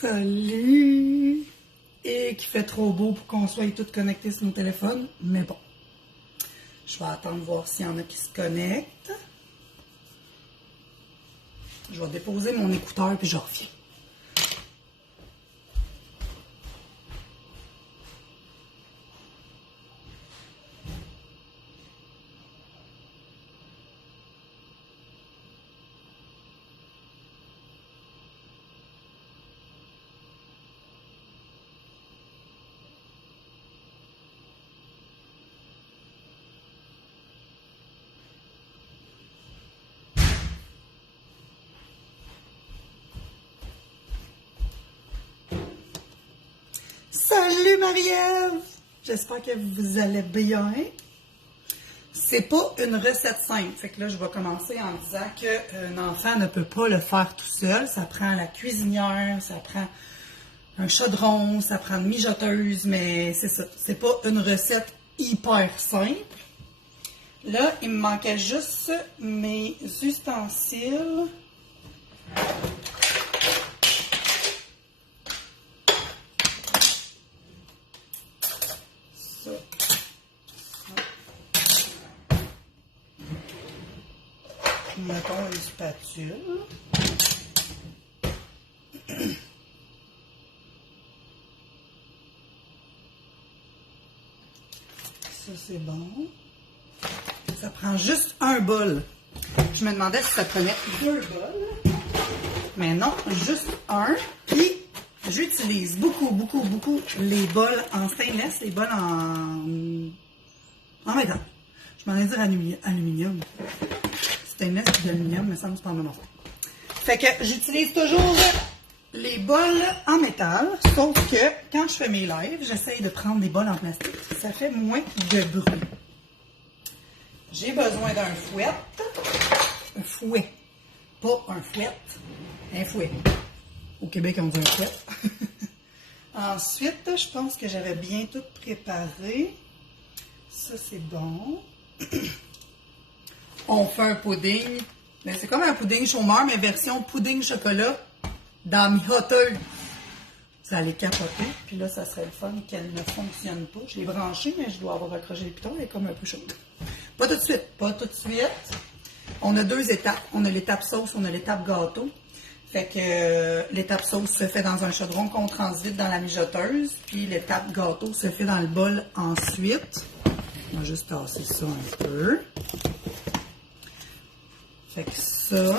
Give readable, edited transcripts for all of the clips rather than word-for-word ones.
Salut! Et qu'il fait trop beau pour qu'on soit tous connectés sur nos téléphones. Mais bon, je vais attendre voir s'il y en a qui se connectent. Je vais déposer mon écouteur puis je reviens. Salut Marie-Ève! J'espère que vous allez bien. C'est pas une recette simple. Fait que là, je vais commencer en disant qu'un enfant ne peut pas le faire tout seul. Ça prend la cuisinière, ça prend un chaudron, ça prend une mijoteuse, mais c'est ça. C'est pas une recette hyper simple. Là, il me manquait juste mes ustensiles. Mettons une spatule. Ça, c'est bon. Ça prend juste un bol. Je me demandais si ça prenait 2 bols. Mais non, juste un. Puis, j'utilise beaucoup les bols en stainless, les bols en métal. Je m'en ai dit aluminium. Stainless et d'aluminium, mais ça me semble pas. Fait que j'utilise toujours les bols en métal, sauf que quand je fais mes lives, j'essaye de prendre des bols en plastique. Ça fait moins de bruit. J'ai besoin d'un fouet. Un fouet. Pas un fouet. Un fouet. Au Québec, on dit un fouet. Ensuite, je pense que j'avais bien tout préparé. Ça, c'est bon. On fait un pudding. Ben, c'est comme un pudding chômeur, mais version pudding chocolat dans mijoteuse. Vous allez capoter. Puis là, ça serait le fun qu'elle ne fonctionne pas. Je l'ai branchée, mais je dois avoir accroché les pitons. Elle est comme un peu chaude. Pas tout de suite. Pas tout de suite. On a 2 étapes. On a l'étape sauce, on a l'étape gâteau. Fait que l'étape sauce se fait dans un chaudron qu'on transvite dans la mijoteuse. Puis l'étape gâteau se fait dans le bol ensuite. On va juste tasser ça un peu. Fait que ça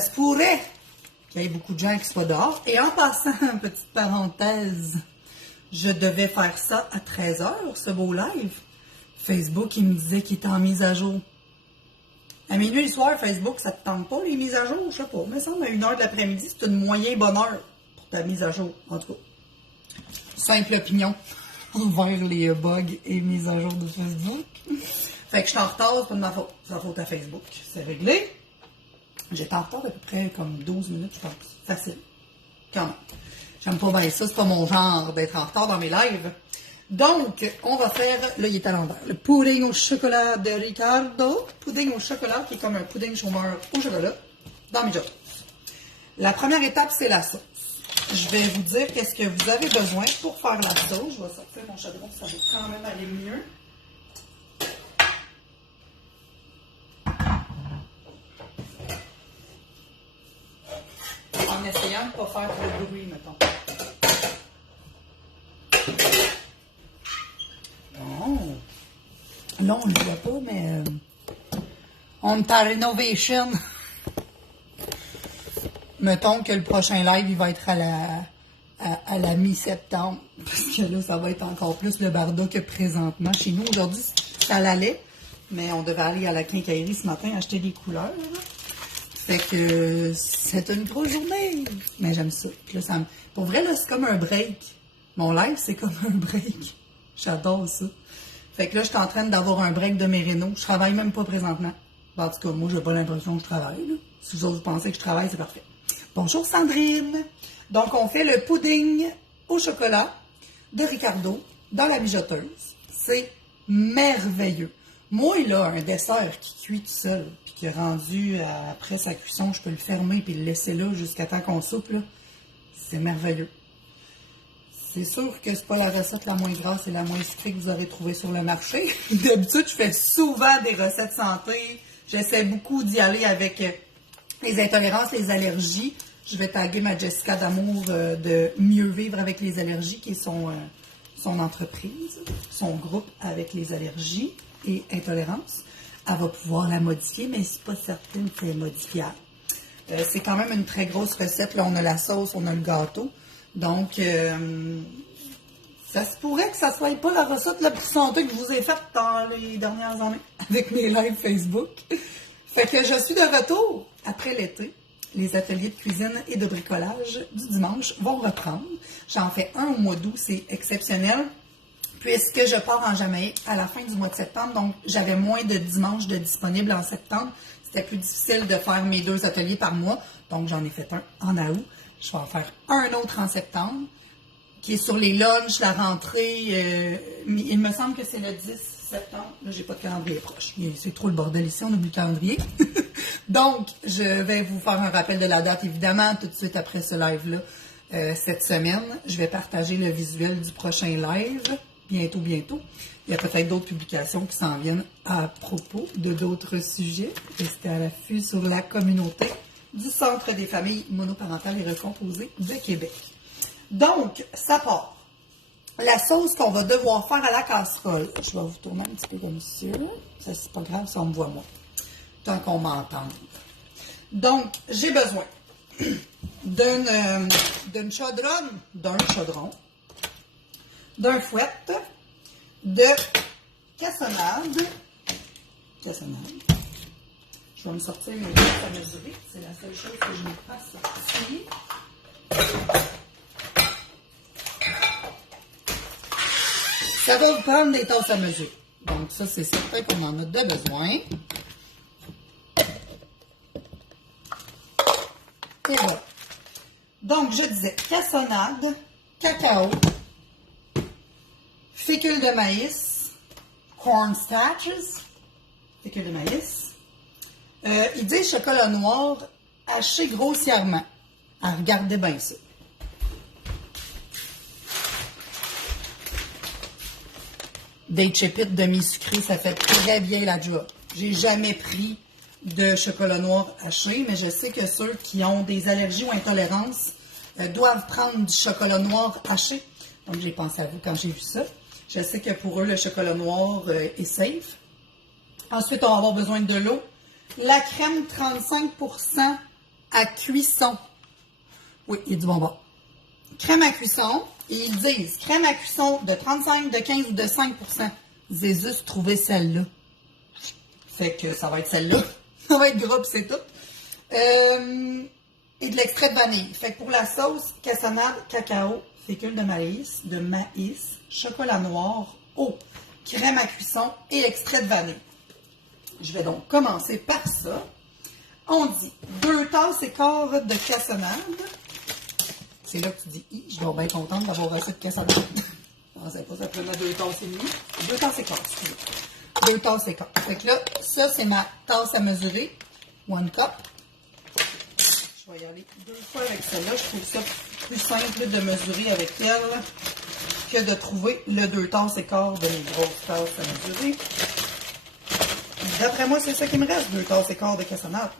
se pourrait qu'il y ait beaucoup de gens qui soient dehors. Et en passant, une petite parenthèse, je devais faire ça à 13h, ce beau live. Facebook, il me disait qu'il était en mise à jour. À minuit le soir, Facebook, ça te tente pas les mises à jour? Je sais pas. Mais ça, à 1h de l'après-midi, c'est une moyenne bonne heure pour ta mise à jour. En tout cas, simple opinion envers les bugs et mises à jour de Facebook. Fait que je suis en retard, c'est pas de ma faute. C'est la faute à Facebook. C'est réglé. J'étais en retard à peu près comme 12 minutes, je pense. Facile. Quand même. J'aime pas bien ça. C'est pas mon genre d'être en retard dans mes lives. Donc, on va faire, là, il est à l'envers, le pudding au chocolat de Ricardo. Pudding au chocolat, qui est comme un pudding chômeur au chocolat, dans mes jobs. La première étape, c'est la sauce. Je vais vous dire qu'est-ce que vous avez besoin pour faire la sauce. Je vais sortir mon chaudron, ça va quand même aller mieux. En essayant de ne pas faire trop de bruit, mettons. Bon. Là, on ne le voit pas, mais on est en rénovation. Mettons que le prochain live, il va être à la mi-septembre. Parce que là, ça va être encore plus le barda que présentement. Chez nous, aujourd'hui, ça l'allait. Mais on devait aller à la quincaillerie ce matin acheter des couleurs. Là. Fait que c'est une grosse journée. Mais j'aime ça. Puis là, pour vrai, là, c'est comme un break. Mon live, c'est comme un break. J'adore ça. Fait que là, je suis en train d'avoir un break de mes rénaux. Je travaille même pas présentement. En tout cas, moi, j'ai pas l'impression que je travaille. Là. Si vous pensez que je travaille, c'est parfait. Bonjour Sandrine. Donc, on fait le pudding au chocolat de Ricardo dans la mijoteuse. C'est merveilleux. Moi, là, un dessert qui cuit tout seul, puis qui est rendu après sa cuisson, je peux le fermer puis le laisser là jusqu'à temps qu'on soupe, là. C'est merveilleux. C'est sûr que c'est pas la recette la moins grasse et la moins sucrée que vous aurez trouvée sur le marché. D'habitude, je fais souvent des recettes santé. J'essaie beaucoup d'y aller avec les intolérances, les allergies. Je vais taguer ma Jessica d'amour de Mieux vivre avec les allergies, qui est son entreprise, son groupe avec les allergies et intolérances. Elle va pouvoir la modifier, mais c'est pas certaine que c'est modifiable. C'est quand même une très grosse recette. Là, on a la sauce, on a le gâteau. Donc, ça se pourrait que ça soit pas la recette la plus santé que je vous ai faite dans les dernières années avec mes lives Facebook. Fait que je suis de retour après l'été. Les ateliers de cuisine et de bricolage du dimanche vont reprendre. J'en fais un au mois d'août, c'est exceptionnel, puisque je pars en Jamaïque à la fin du mois de septembre, donc j'avais moins de dimanches de disponibles en septembre. C'était plus difficile de faire mes 2 ateliers par mois, donc j'en ai fait un en août. Je vais en faire un autre en septembre, qui est sur les lunchs, la rentrée. Il me semble que c'est le 10 septembre. Là, j'ai pas de calendrier proche. C'est trop le bordel ici, on oublie le calendrier. Donc, je vais vous faire un rappel de la date, évidemment, tout de suite après ce live-là, cette semaine. Je vais partager le visuel du prochain live, bientôt. Il y a peut-être d'autres publications qui s'en viennent à propos de d'autres sujets. Restez à l'affût sur la communauté du Centre des familles monoparentales et recomposées de Québec. Donc, ça part. La sauce qu'on va devoir faire à la casserole. Je vais vous tourner un petit peu comme ça. Ça, c'est pas grave, ça on me voit moi. Tant qu'on m'entende. Donc, j'ai besoin d'une chaudronne, d'un chaudron, d'un fouet, de cassonade. Je vais me sortir mes choses à mesurer. C'est la seule chose que je n'ai pas sortie. Ça va vous prendre des tasses à mesurer. Donc ça, c'est certain qu'on en a de besoin. Et voilà. Donc, je disais cassonade, cacao, fécule de maïs, cornstarches, fécule de maïs. Il dit chocolat noir haché grossièrement. Ah, regardez bien ça. Des chépites demi-sucrées, ça fait très bien la job. J'ai jamais pris de chocolat noir haché, mais je sais que ceux qui ont des allergies ou intolérances doivent prendre du chocolat noir haché. Donc, j'ai pensé à vous quand j'ai vu ça. Je sais que pour eux, le chocolat noir est safe. Ensuite, on va avoir besoin de l'eau. La crème 35% à cuisson. Oui, il y a du bonbon. Crème à cuisson. Et ils disent crème à cuisson de 35, de 15 ou de 5%. J'ai juste trouvé celle-là. Fait que ça va être celle-là. Ça va être gros, c'est tout. Et de l'extrait de vanille. Fait que pour la sauce, cassonade, cacao, fécule de maïs, chocolat noir, eau, crème à cuisson et extrait de vanille. Je vais donc commencer par ça. On dit 2 tasses et quart de cassonade. C'est là que tu dis, je vais être bien contente d'avoir reçu de cassonade. Je pensais pas, ça prenait 2 tasses et demie. 2 tasses et quart, excusez. 2 tasses et quart. Fait que là, ça, c'est ma tasse à mesurer. 1 cup. Je vais y aller 2 fois avec celle-là. Je trouve ça plus simple de mesurer avec elle que de trouver le 2 tasses et quart de mes grosses tasses à mesurer. D'après moi, c'est ça qui me reste, 2 tasses et quart de cassonade.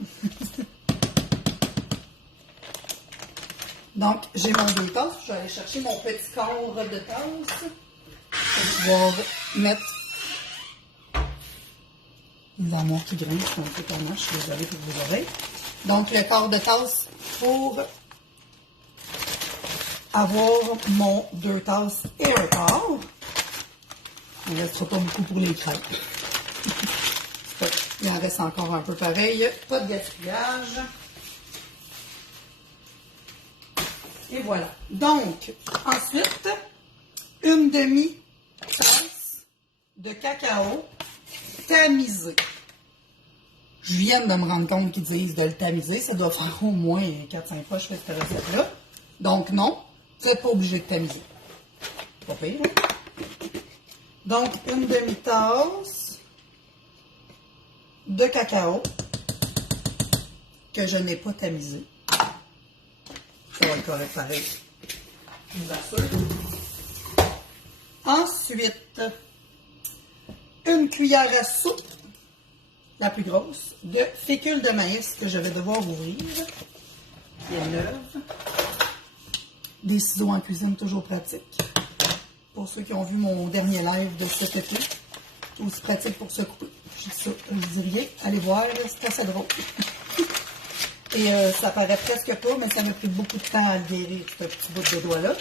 Donc, j'ai mon 2 tasses. Je vais aller chercher mon petit corps de tasse. Je vais pouvoir mettre les amours qui grincent un peu comme moi. Je suis désolée pour vos oreilles. Donc, le quart de tasse pour avoir mon 2 tasses et un quart. Il ne restera pas beaucoup pour les crêpes. Il en reste encore un peu pareil. Pas de gaspillage. Et voilà. Donc, ensuite, une demi-tasse de cacao tamisé. Je viens de me rendre compte qu'ils disent de le tamiser. Ça doit faire au moins 4-5 fois que je fais cette recette-là. Donc, non, vous n'êtes pas obligé de tamiser. Pas pire, hein? Donc, une demi-tasse de cacao que je n'ai pas tamisé. Ça va être correct pareil. Je vous assure. Ensuite, une cuillère à soupe, la plus grosse, de fécule de maïs que je vais devoir ouvrir, qui est neuve. Des ciseaux en cuisine, toujours pratiques. Pour ceux qui ont vu mon dernier live de cet été, aussi pratique pour se couper. Je dis rien, allez voir, c'est assez drôle. Et ça paraît presque pas, mais ça m'a pris beaucoup de temps à le guérir, ce petit bout de doigt-là.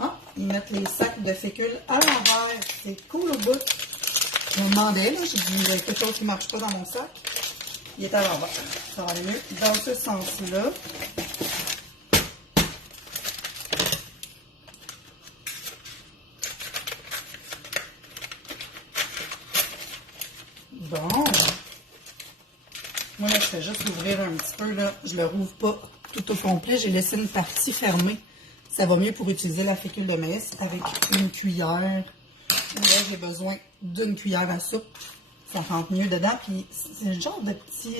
Ah, ils mettent les sacs de fécule à l'envers. C'est cool au bout. Je me demandais, là, j'ai dit, il y a quelque chose qui ne marche pas dans mon sac. Il est à l'envers. Ça va aller mieux dans ce sens-là. Bon. Moi, là, je fais juste l'ouvrir un petit peu, là. Je le rouvre pas tout au complet. J'ai laissé une partie fermée. Ça va mieux pour utiliser la fécule de maïs avec une cuillère. Là, j'ai besoin d'une cuillère à soupe. Ça rentre mieux dedans. Puis, c'est le genre de petit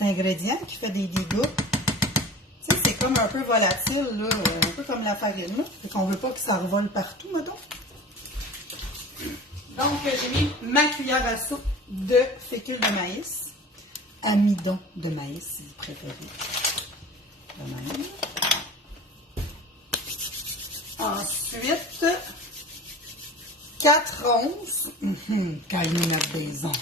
ingrédient qui fait des dégâts. Tu sais, c'est comme un peu volatile, là. Un peu comme la farine, là. Fait qu'on veut pas que ça revole partout, mettons. Donc, j'ai mis ma cuillère à soupe de fécule de maïs. Amidon de maïs, si vous préférez. De même. Ensuite, 4 onces. Quand ils nous mettent des onces.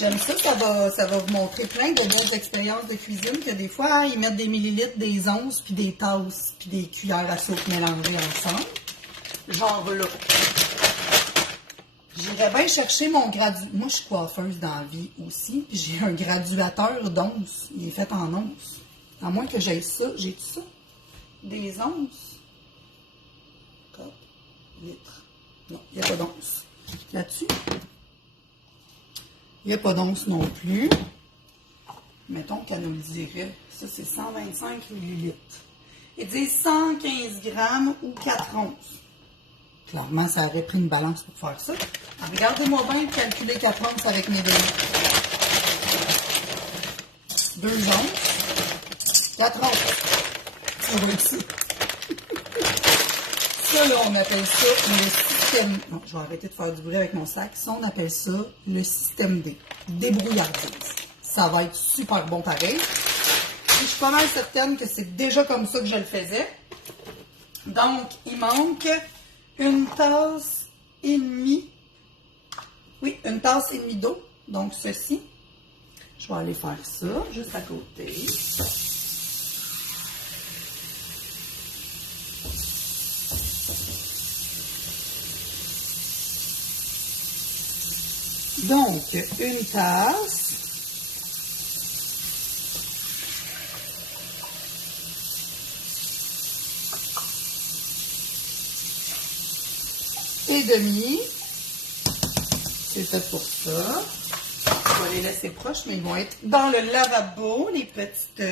J'aime ça, ça va vous montrer plein de belles expériences de cuisine, que des fois, hein, ils mettent des millilitres, des onces, puis des tasses, puis des cuillères à soupe mélangées ensemble. Genre là. J'irais bien chercher mon graduateur. Moi, je suis coiffeuse dans la vie aussi. Puis j'ai un graduateur d'onces. Il est fait en onces. À moins que j'aie ça. J'ai-tu ça? Des onces? Cup, litre. Non, il n'y a pas d'onces. Là-dessus? Il n'y a pas d'onces non plus. Mettons qu'elle nous le dirait. Ça, c'est 125 millilitres. Ils disent 115 grammes ou 4 onces. Clairement, ça aurait pris une balance pour faire ça. Regardez-moi bien calculer 4 onces avec mes deux. 2 onces. 4 onces. Ça va ici. Ça, là, on appelle ça le système... Non, je vais arrêter de faire du bruit avec mon sac. Ça, on appelle ça le système D. Débrouillardise. Ça va être super bon pareil. Et je suis pas mal certaine que c'est déjà comme ça que je le faisais. Donc, il manque... une tasse et demie. Oui, une tasse et demie d'eau. Donc, ceci. Je vais aller faire ça, juste à côté. Donc, une tasse. Et demi. C'est fait pour ça. Je vais les laisser proches, mais ils vont être dans le lavabo, les petites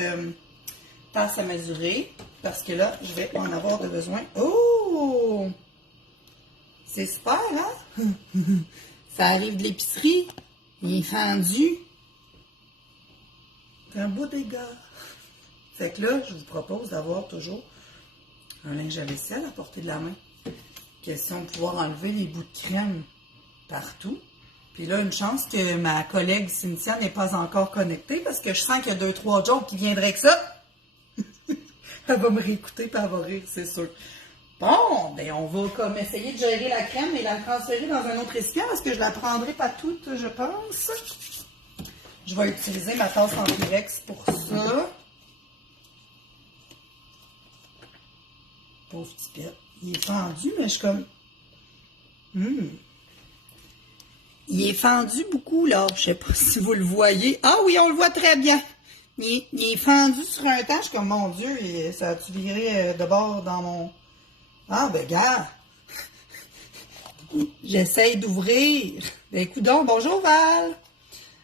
tasses à mesurer. Parce que là, je vais en avoir de besoin. Oh! C'est super, hein? Ça arrive de l'épicerie. Il est fendu. C'est un beau dégât. Fait que là, je vous propose d'avoir toujours un linge à vaisselle à portée de la main. Question de pouvoir enlever les bouts de crème partout. Puis là, une chance que ma collègue Cynthia n'est pas encore connectée parce que je sens qu'il y a 2-3 jokes qui viendraient avec ça. Elle va me réécouter et elle va rire, c'est sûr. Bon, ben on va comme essayer de gérer la crème et la transférer dans un autre récipient parce que je la prendrai pas toute, je pense. Je vais utiliser ma tasse en Pyrex pour ça. Pauvre petit pet. Il est fendu, mais je suis comme... Il est fendu beaucoup, là. Je sais pas si vous le voyez. Ah oui, on le voit très bien. Il est fendu sur un temps. Je suis comme, mon Dieu, ça a-tu viré de bord dans mon... Ah, ben, gars. J'essaye d'ouvrir. Ben, coudonc, bonjour, Val.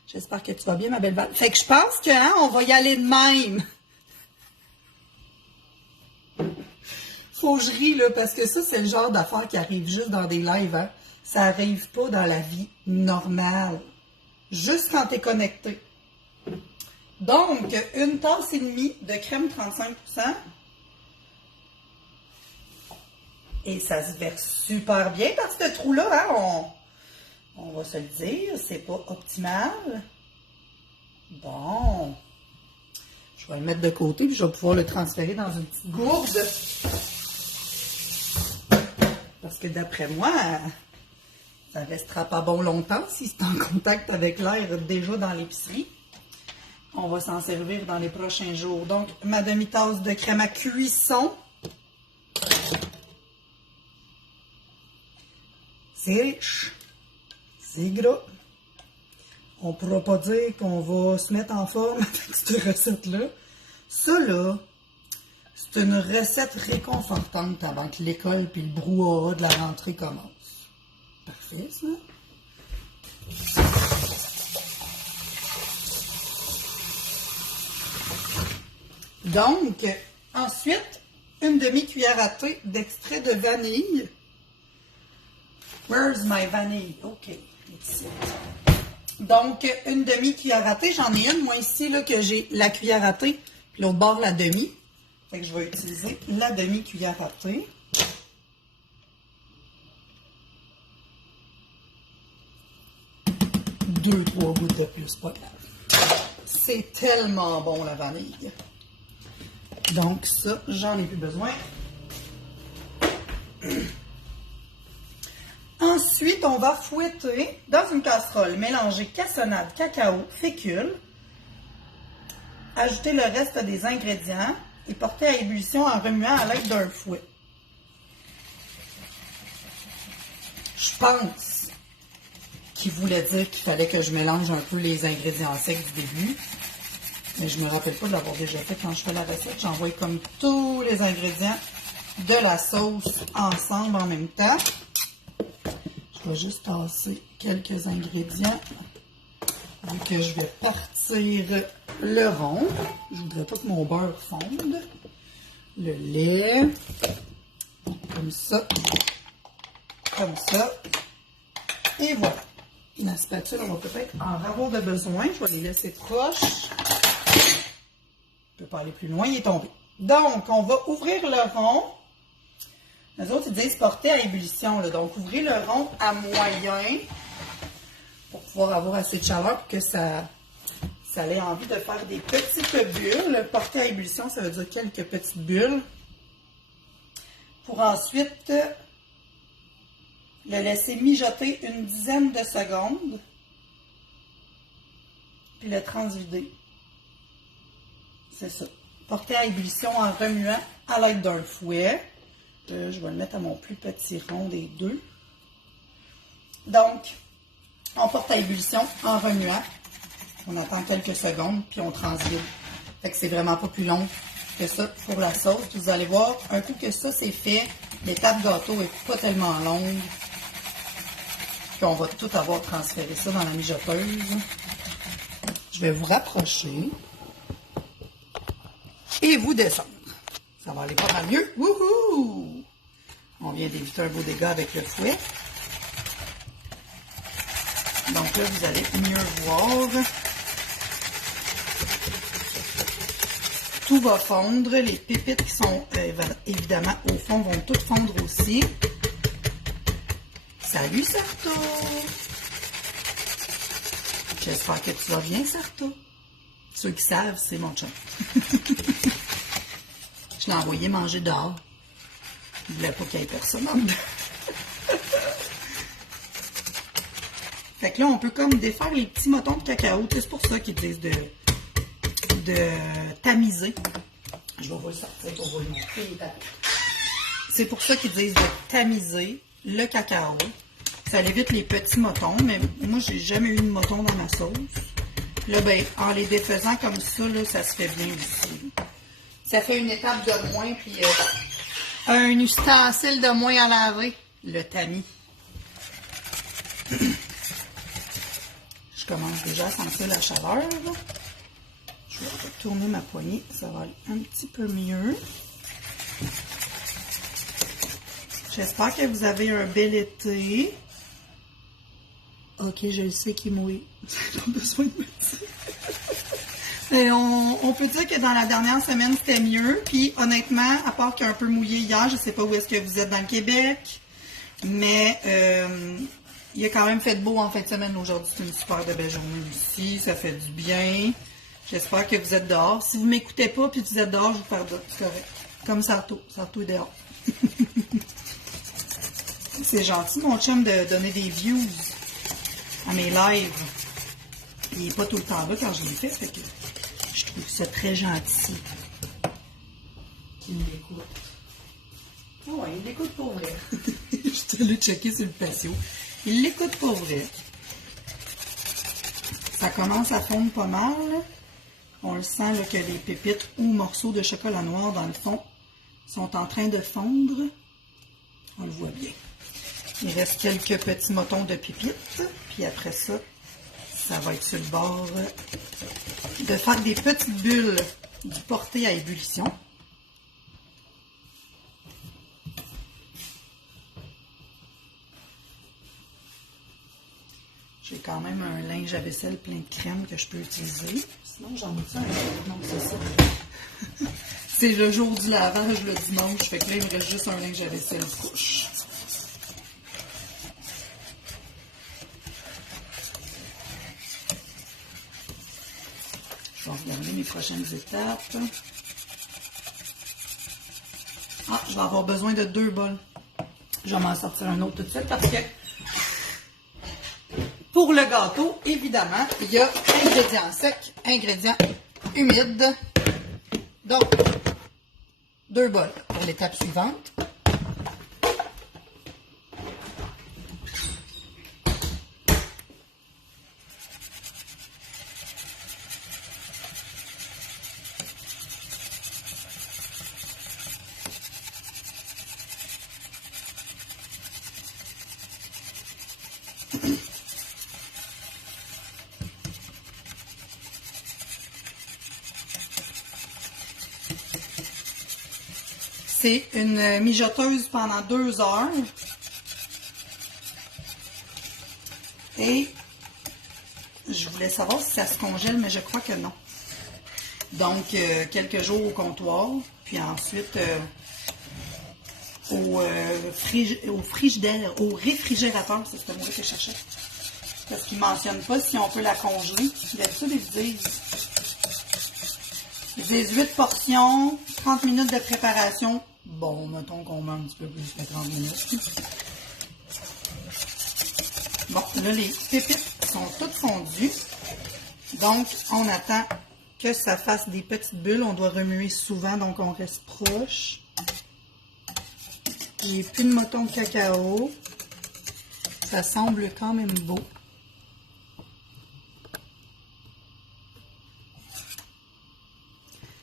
J'espère que tu vas bien, ma belle Val. Fait que je pense que, hein, on va y aller de même. Faut que je rie, là, parce que ça, c'est le genre d'affaire qui arrive juste dans des lives, hein. Ça n'arrive pas dans la vie normale. Juste quand tu es connecté. Donc, une tasse et demie de crème 35%. Et ça se verse super bien dans ce trou-là, hein? On va se le dire, c'est pas optimal. Bon. Je vais le mettre de côté, puis je vais pouvoir le transférer dans une petite gourde. Parce que d'après moi, ça ne restera pas bon longtemps si c'est en contact avec l'air déjà dans l'épicerie. On va s'en servir dans les prochains jours. Donc, ma demi-tasse de crème à cuisson. C'est riche. C'est gras. On ne pourra pas dire qu'on va se mettre en forme avec cette recette-là. Ça, là, c'est une recette réconfortante avant que l'école et le brouhaha de la rentrée commencent. Parfait, ça. Donc, ensuite, une demi-cuillère à thé d'extrait de vanille. Where's my vanille? OK, ici. Donc, une demi-cuillère à thé. J'en ai une, moi, ici, là, que j'ai la cuillère à thé, puis l'autre bord, la demi. Fait que je vais utiliser la demi-cuillère à thé. Deux, trois gouttes de plus, pas grave. C'est tellement bon, la vanille. Donc, ça, j'en ai plus besoin. Ensuite, on va fouetter dans une casserole, mélanger cassonade, cacao, fécule, ajouter le reste des ingrédients et porter à ébullition en remuant à l'aide d'un fouet. Je pense qu'il voulait dire qu'il fallait que je mélange un peu les ingrédients secs du début, mais je me rappelle pas de l'avoir déjà fait quand je fais la recette. J'envoie comme tous les ingrédients de la sauce ensemble en même temps. Je vais juste tasser quelques ingrédients vu que je vais partir le rond. Je voudrais pas que mon beurre fonde. Le lait, comme ça, et voilà. La spatule, on va peut-être en avoir de besoin. Je vais les laisser proches. Je ne peux pas aller plus loin, il est tombé. Donc, on va ouvrir le rond. Les autres, ils disent porter à ébullition. Là. Donc, ouvrez le rond à moyen pour pouvoir avoir assez de chaleur pour que ça ait envie de faire des petites bulles. Porter à ébullition, ça veut dire quelques petites bulles. Pour ensuite le laisser mijoter une dizaine de secondes. Puis le transvider. C'est ça. Porter à ébullition en remuant à l'aide d'un fouet. Je vais le mettre à mon plus petit rond des deux. Donc, on porte à ébullition en remuant. On attend quelques secondes, puis on transvide. Fait que c'est vraiment pas plus long que ça pour la sauce. Puis vous allez voir, un coup que ça c'est fait, l'étape gâteau est pas tellement longue. Puis on va tout avoir transféré ça dans la mijoteuse. Je vais vous rapprocher. Et vous descendre. Ça va aller pas mal mieux. Wouhou! On vient d'éviter un beau dégât avec le fouet. Donc là, vous allez mieux voir. Tout va fondre. Les pépites qui sont évidemment au fond vont toutes fondre aussi. Salut Sarto! J'espère que tu vas bien, Sarto. Ceux qui savent, c'est mon chum. Je l'ai envoyé manger dehors. Il ne voulait pas qu'il y ait personne en dedans. Fait que là, on peut comme défaire les petits motons de cacao. C'est pour ça qu'ils disent de tamiser. Je vais vous le sortir pour vous le montrer. C'est pour ça qu'ils disent de tamiser le cacao. Ça évite les petits motons, mais moi, j'ai jamais eu de motons dans ma sauce. Là, ben, en les défaisant comme ça, là, ça se fait bien aussi. Ça fait une étape de moins, puis un ustensile de moins à laver. Le tamis. Je commence déjà à sentir la chaleur. Là. Je vais retourner ma poignée. Ça va aller un petit peu mieux. J'espère que vous avez un bel été. Ok, je le sais qu'il mouille. Pas besoin de me dire. Et on peut dire que dans la dernière semaine, c'était mieux. Puis honnêtement, à part qu'il a un peu mouillé hier, je sais pas où est-ce que vous êtes dans le Québec, mais il a quand même fait beau en fin de semaine. Aujourd'hui, c'est une super de belle journée ici. Ça fait du bien. J'espère que vous êtes dehors. Si vous m'écoutez pas puis vous êtes dehors, je vous pardonne. C'est correct. Comme Sarto. Sarto est dehors. C'est gentil, mon chum, de donner des views à mes lives. Il n'est pas tout le temps là quand je les fais, fait que je trouve ça très gentil qu'il l'écoute. Oh ouais, il l'écoute pour vrai. Je suis allée checker sur le patio. Il l'écoute pour vrai. Ça commence à fondre pas mal. On le sent là, que les pépites ou morceaux de chocolat noir dans le fond sont en train de fondre. On le voit bien. Il reste quelques petits motons de pépites. Puis après ça, ça va être sur le bord de faire des petites bulles du porté à ébullition. J'ai quand même un linge à vaisselle plein de crème que je peux utiliser. Sinon, j'en ai-tu un? Non, c'est ça. C'est le jour du lavage, le dimanche. Fait que là, il me reste juste un linge à vaisselle couche. Je vais regarder mes prochaines étapes. Ah, je vais avoir besoin de 2 bols. Je vais m'en sortir un autre tout de suite parce que pour le gâteau, évidemment, il y a ingrédients secs, ingrédients humides. Donc, 2 bols pour l'étape suivante. C'est une mijoteuse pendant 2 heures. Et je voulais savoir si ça se congèle, mais je crois que non. Donc, quelques jours au comptoir, puis ensuite au réfrigérateur, c'est ce mot que je cherchais. Parce qu'ils ne mentionnent pas si on peut la congeler. D'habitude, ils disent 18 portions, 30 minutes de préparation. Bon, mettons qu'on met un petit peu plus que 30 minutes. Bon, là, les pépites sont toutes fondues. Donc, on attend que ça fasse des petites bulles. On doit remuer souvent, donc on reste proche. Il n'y a plus de mouton de cacao. Ça semble quand même beau.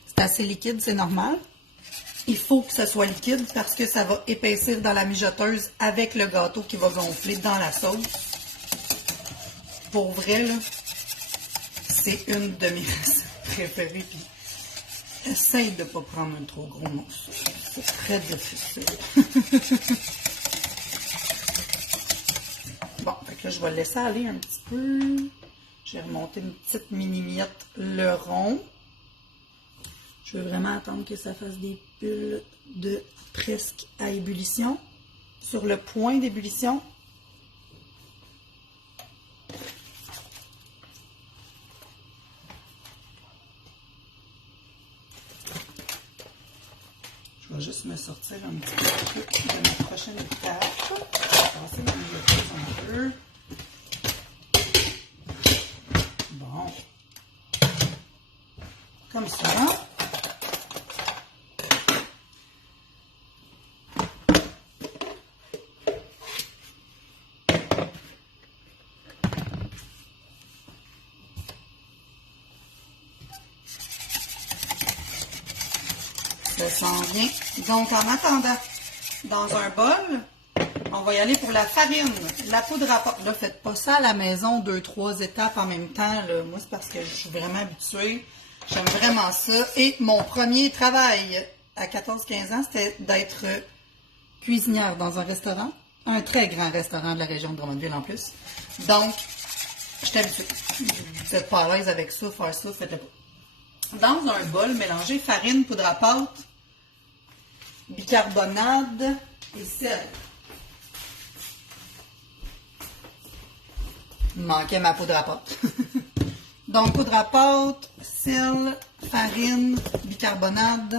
C'est assez liquide, c'est normal. Il faut que ça soit liquide parce que ça va épaissir dans la mijoteuse avec le gâteau qui va gonfler dans la sauce. Pour vrai, là, c'est une de mes recettes préférées. Puis, essaye de ne pas prendre un trop gros morceau. C'est très difficile. Bon, fait que là, je vais le laisser aller un petit peu. Je vais remonter une petite mini-miette le rond. Je veux vraiment attendre que ça fasse des bulles de presque à ébullition. Sur le point d'ébullition. Je vais juste me sortir un petit peu de ma prochaine étape. Je vais passer dans le un peu. Bon. Comme ça. Ça s'en vient. Donc, en attendant, dans un bol, on va y aller pour la farine. La poudre à pâte. Là, faites pas ça à la maison, 2-3 étapes en même temps. Là. Moi, c'est parce que je suis vraiment habituée. J'aime vraiment ça. Et mon premier travail à 14-15 ans, c'était d'être cuisinière dans un restaurant. Un très grand restaurant de la région de Drummondville en plus. Donc, je t'habitue. Vous n'êtes pas à l'aise avec ça, faire ça, faites-le pas. Dans un bol, mélangez farine, poudre à pâte, bicarbonate et sel. Il manquait ma poudre à pâte. Donc, poudre à pâte, sel, farine, bicarbonate.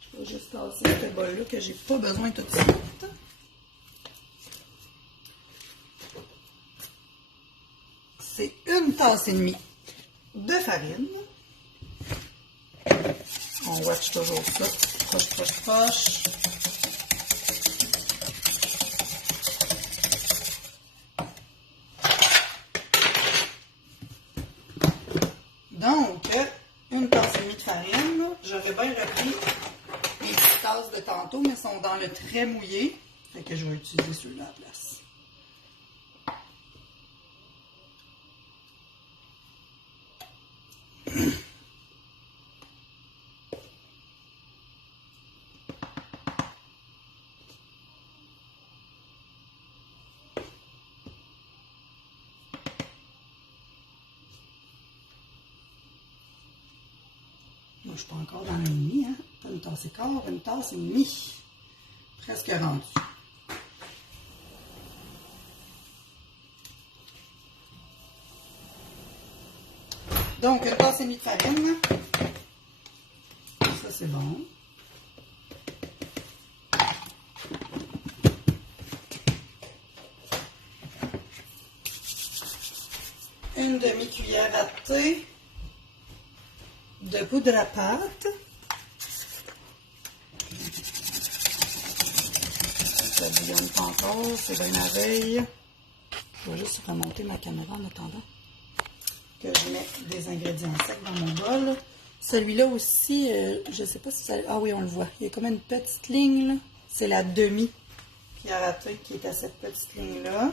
Je vais juste tasser ce bol-là que j'ai pas besoin tout de suite. C'est 1 tasse et demie de farine. On watch toujours ça. Proche, proche, proche. Donc, 1 tasse et demie de farine. J'aurais bien repris mes petites tasses de tantôt, mais sont dans le trait mouillé. Fait que je vais utiliser ceux-là à la place. Moi, je suis pas encore dans l'ennemi, hein? Pas une tasse et quart, 1 tasse et demie. Presque rendu. Donc, 1 tasse et demie de farine. Ça, c'est bon. Une demi-cuillère à thé de poudre à pâte. Ça bouillonne pas encore, c'est bien la veille. Je vais juste remonter ma caméra en attendant que je mets des ingrédients secs dans mon bol. Celui-là aussi, je ne sais pas si ça... Ah oui, on le voit. Il y a comme une petite ligne, là. C'est la demi-cuillère à thé qui est à cette petite ligne-là.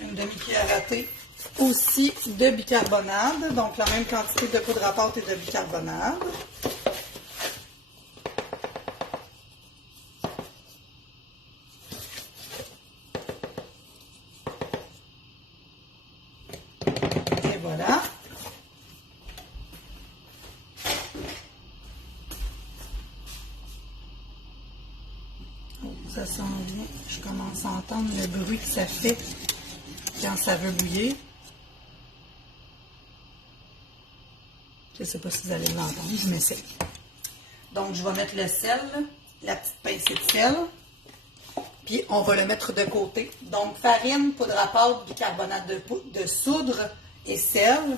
Une demi-cuillère à thé aussi de bicarbonate, donc la même quantité de poudre à pâte et de bicarbonate. Et voilà. Oh, ça sent bien. Je commence à entendre le bruit que ça fait quand ça veut bouillir. Je ne sais pas si vous allez l'entendre, je m'essaie. Donc, je vais mettre le sel, la petite pincée de sel, puis on va le mettre de côté. Donc, farine, poudre à pâte, bicarbonate de soude et sel,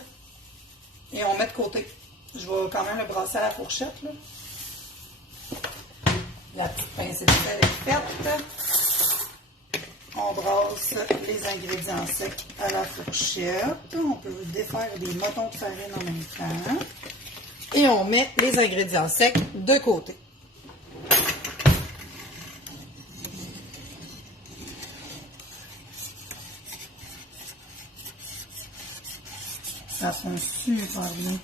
et on met de côté. Je vais quand même le brasser à la fourchette, là. La petite pincée de sel est faite. On brasse les ingrédients secs à la fourchette. On peut défaire des motons de farine en même temps. Et on met les ingrédients secs de côté. Ça fond super bien.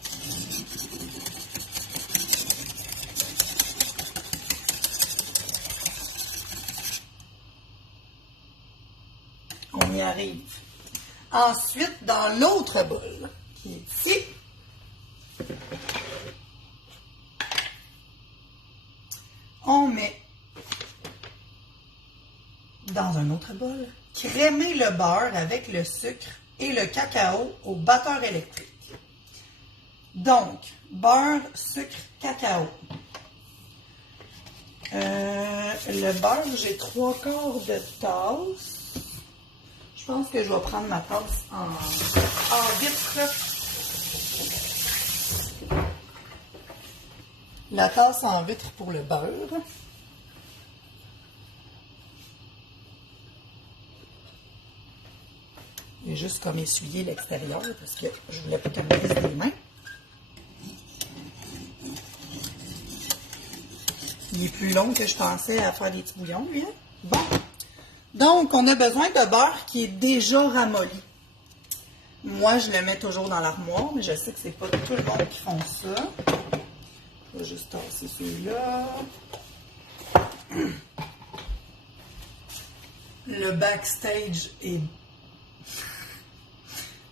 On y arrive. Ensuite, dans l'autre bol, qui est ici, on met dans un autre bol, crémer le beurre avec le sucre et le cacao au batteur électrique. Donc, beurre, sucre, cacao. Le beurre, j'ai 3/4 de tasse. Je pense que je vais prendre ma tasse en vitre. La tasse en vitre pour le beurre. Et juste comme essuyer l'extérieur parce que je voulais pas qu'elle me glisse des mains. Il est plus long que je pensais à faire des petits bouillons, lui. Hein? Bon. Donc, on a besoin de beurre qui est déjà ramolli. Moi, je le mets toujours dans l'armoire, mais je sais que c'est pas tout le monde qui font ça. Je vais juste tasser celui-là. Le backstage est...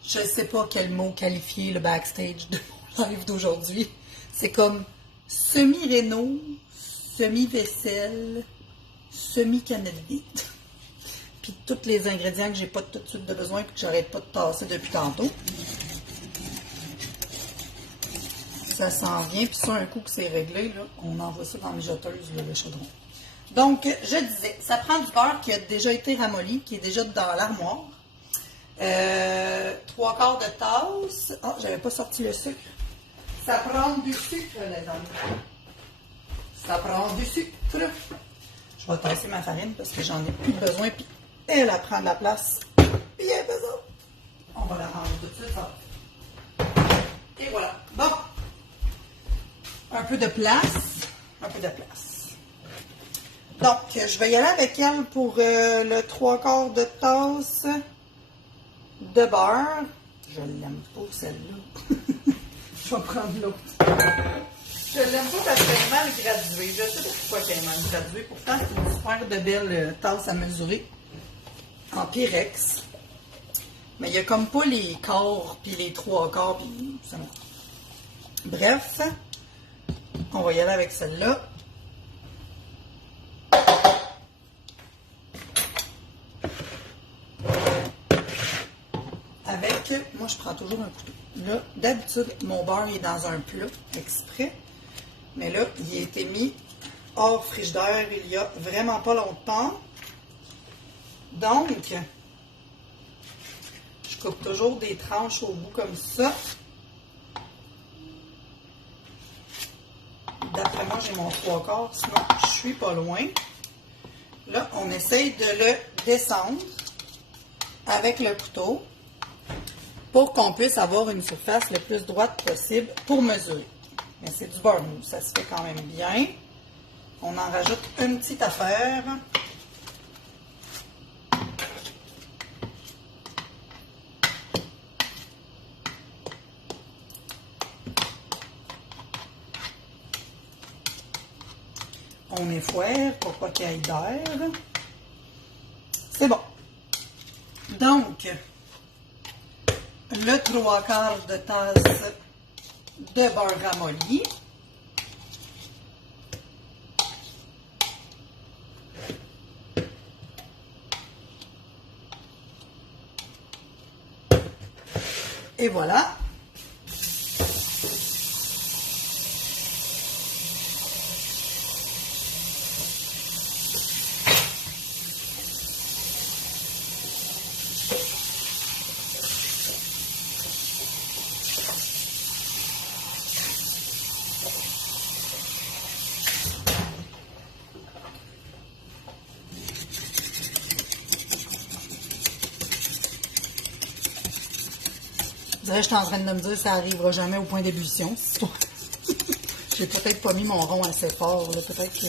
Je ne sais pas quel mot qualifier le backstage de mon live d'aujourd'hui. C'est comme semi-réno, semi-vaisselle, semi-canette vide. Puis tous les ingrédients que j'ai pas tout de suite de besoin et que j'arrête pas de tasser depuis tantôt. Ça s'en vient, puis ça, un coup que c'est réglé, là, on envoie ça dans les jeteuses, là, le chaudron. Donc, je disais, ça prend du beurre qui a déjà été ramolli, qui est déjà dans l'armoire. 3/4 de tasse. Ah, j'avais pas sorti le sucre. Ça prend du sucre, les amis. Ça prend du sucre. Je vais tasser ma farine parce que j'en ai plus besoin, puis elle prend de la place. Bien besoin. On va la ranger tout de suite. Ça. Et voilà. Bon. Un peu de place. Un peu de place. Donc, je vais y aller avec elle pour le 3/4 de tasse de beurre. Je l'aime pas, celle-là. Je vais prendre l'autre. Je l'aime pas parce qu'elle est mal graduée. Je sais pas pourquoi elle est mal graduée. Pourtant, c'est une super de belle tasse à mesurer en Pyrex. Mais il n'y a comme pas les quarts puis les 3/4. Puis ça me... Bref, on va y aller avec celle-là. Avec, moi je prends toujours un couteau. Là, d'habitude, mon beurre est dans un plat exprès. Mais là, il a été mis hors frigidaire il y a vraiment pas longtemps. Donc, je coupe toujours des tranches au bout comme ça. D'après moi, j'ai mon 3/4, sinon je suis pas loin. Là, on essaye de le descendre avec le couteau pour qu'on puisse avoir une surface le plus droite possible pour mesurer. Mais c'est du beurre mou, ça se fait quand même bien. On en rajoute une petite affaire. On effoire pour pas qu'il y ait d'air. C'est bon. Donc, le 3/4 de tasse de beurre ramolli. Et voilà. Je suis en train de me dire que ça n'arrivera jamais au point d'ébullition. J'ai peut-être pas mis mon rond assez fort. Peut-être que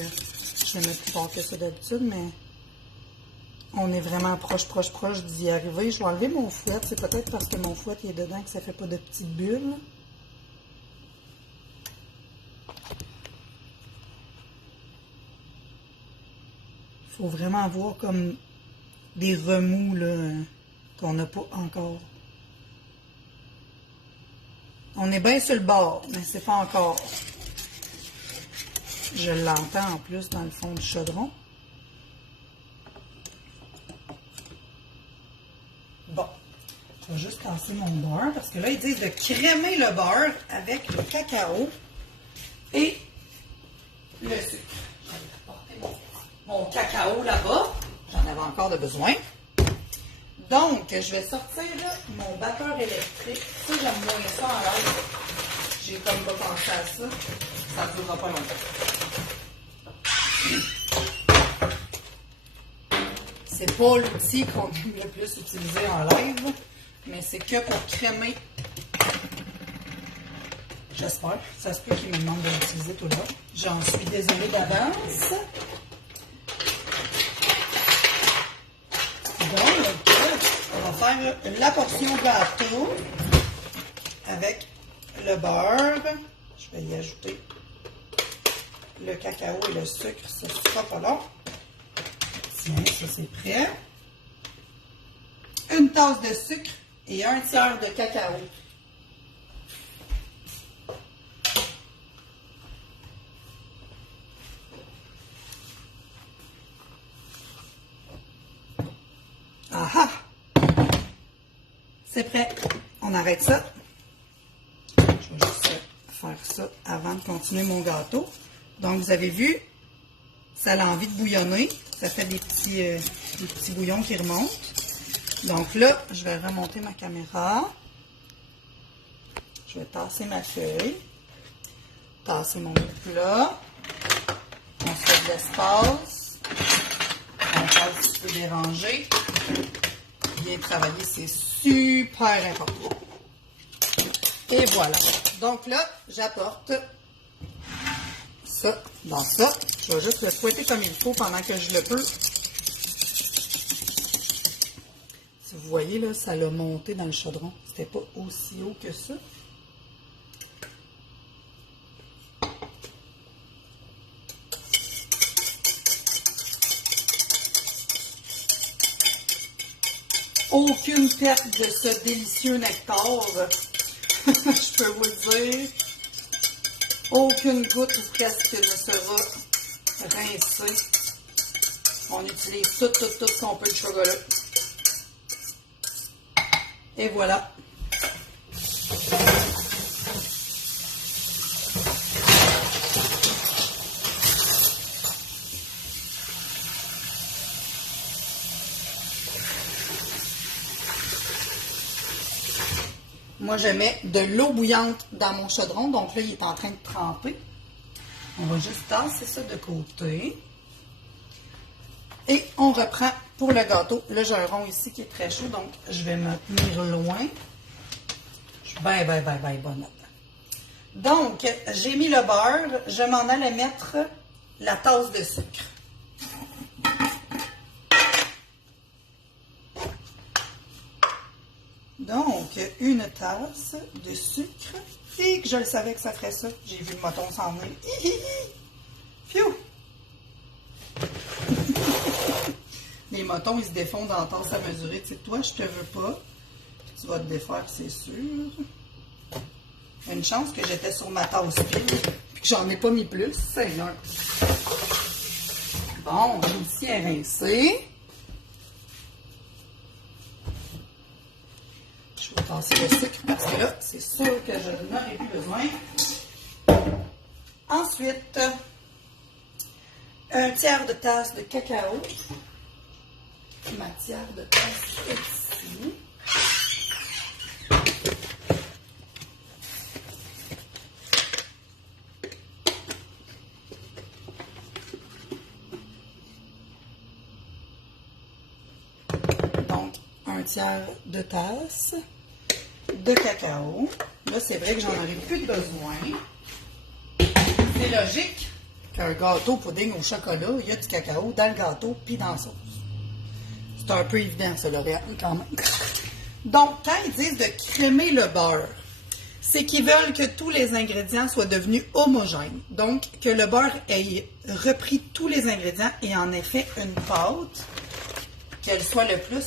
je vais mettre plus fort que ça d'habitude, mais on est vraiment proche d'y arriver. Je vais enlever mon fouet. C'est peut-être parce que mon fouet est dedans que ça fait pas de petites bulles. Il faut vraiment avoir comme des remous qu'on n'a pas encore. On est bien sur le bord, mais c'est pas encore. Je l'entends en plus dans le fond du chaudron. Bon, je vais juste tasser mon beurre parce que là, ils disent de crémer le beurre avec le cacao et le sucre. J'allais apporter mon cacao là-bas. J'en avais encore de besoin. Donc, je vais sortir mon batteur électrique. Ça, j'aime moins ça en live. J'ai comme pas pensé à ça. Ça ne durera pas longtemps. C'est pas l'outil qu'on aime le plus utiliser en live, mais c'est que pour crémer. J'espère. Ça se peut qu'il me demande de l'utiliser tout le long. J'en suis désolée d'avance. Donc, on va faire la portion gâteau avec le beurre. Je vais y ajouter le cacao et le sucre. Ça ne sera pas long. Tiens, ça c'est prêt. une tasse de sucre et un tiers de cacao. Ah ah! C'est prêt. On arrête ça. Je vais juste faire ça avant de continuer mon gâteau. Donc, vous avez vu, ça a envie de bouillonner. Ça fait des petits bouillons qui remontent. Donc là, je vais remonter ma caméra. Je vais tasser ma feuille. Tasser mon plat. On se fait de l'espace. On passe un petit peu dérangé. Bien travailler, c'est super important. Et voilà. Donc là, j'apporte ça dans ça. Je vais juste le fouetter comme il faut pendant que je le peux. Si vous voyez, là, ça l'a monté dans le chaudron. C'était pas aussi haut que ça. Aucune perte de ce délicieux nectar. Je peux vous le dire. Aucune goutte ou presque ne sera rincée. On utilise tout ce qu'on peut de chocolat. Et voilà. Moi, je mets de l'eau bouillante dans mon chaudron. Donc là, il est en train de tremper. On va juste tasser ça de côté. Et on reprend pour le gâteau. Là, j'ai un rond ici qui est très chaud. Donc, je vais me tenir loin. Je suis bien bonne. Donc, j'ai mis le beurre. Je m'en allais mettre la tasse de sucre. Donc, une tasse de sucre. Et que je le savais que ça ferait ça. J'ai vu le moton s'en venir. Phew! Les motons, ils se défont dans la tasse à mesurer. Tu sais, toi, je te veux pas. Tu vas te défaire, c'est sûr. Une chance que j'étais sur ma tasse pile. Puis que j'en ai pas mis plus. Seigneur. Bon, l'outil est rincé. Je vais passer le sucre parce que là, c'est sûr que je n'en ai plus besoin. Ensuite, un tiers de tasse de cacao. Ma tiers de tasse est ici. Donc, un tiers de tasse de cacao. Là, c'est vrai que j'en aurais plus de besoin. C'est logique qu'un gâteau pudding au chocolat, il y a du cacao dans le gâteau puis dans la sauce. C'est un peu évident, ça, L'Oréal, quand même. Donc, quand ils disent de crémer le beurre, c'est qu'ils veulent que tous les ingrédients soient devenus homogènes. Donc, que le beurre ait repris tous les ingrédients et en ait fait une pâte, qu'elle soit le plus